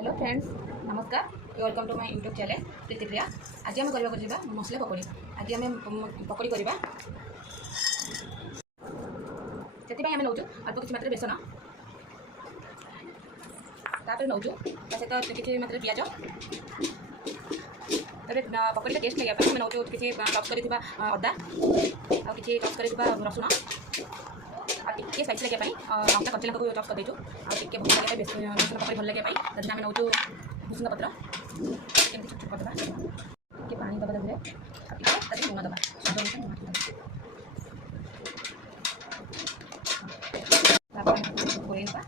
Hello friends, नमस्कार। Welcome to my YouTube channel Preetipriya. आज आम करवा मसला पकोड़ी। आज आम पकोड़ी करवा से आम नौ अल्प किसी मात्रा बेसन तापर नौ सहित किसी मात्रा पिज पकोड़ी टेस्ट लगे नौ किसी टच कर अदा आ कि टच कर रसुण टे स्पाइसी लगे लंका कच्चा लंका को टच कर देचु आगे भल लगे बेसन पकड़ी भल लगे तक आम नौ भूसंगा पत्र केमती छोट छोट करदे टे पानी दबा देवे लुण दबा स्वाद अनुसार लुण गोल दबा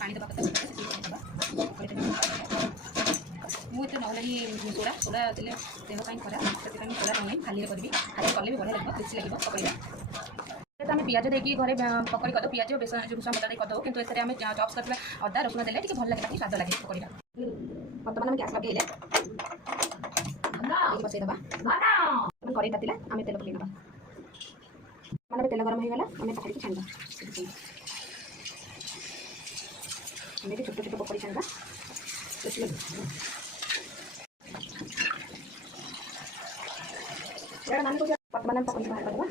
पानी दबा मुझे ना सोडा सोडा देने देहपाई खराब से सोडा नहीं खाली करी खाली कले भी बढ़िया लगे टेस्टी लगे पकड़ा आम पिज देकी घरे पकड़ी कर पिज बेसन जो भूसंगा पत्र करदे कि आम चप्स कर अदा रसुण देले भल लगे स्वाद लगे पकड़ा बर्तमान आम गैस लगे बसईदे कड़े तातिला आम तेल पकड़ मैंने तेल गरम हो गला आम पकड़ी छाणीदा छोट छोट पकड़ी छाणीदा बर्तमान पकड़ी बाहर करवा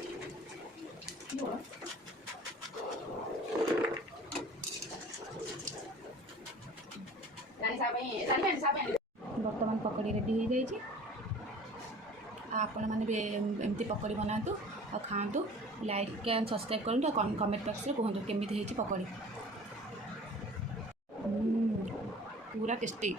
बर्तमान पकड़ी रेडी हो जाए आपण मैंने एमती पकड़ी बनातु और खातु लाइक एंड सब्सक्राइब करूँ कमेंट बॉक्स में कहतु केमी पकड़ी पूरा टेस्टी।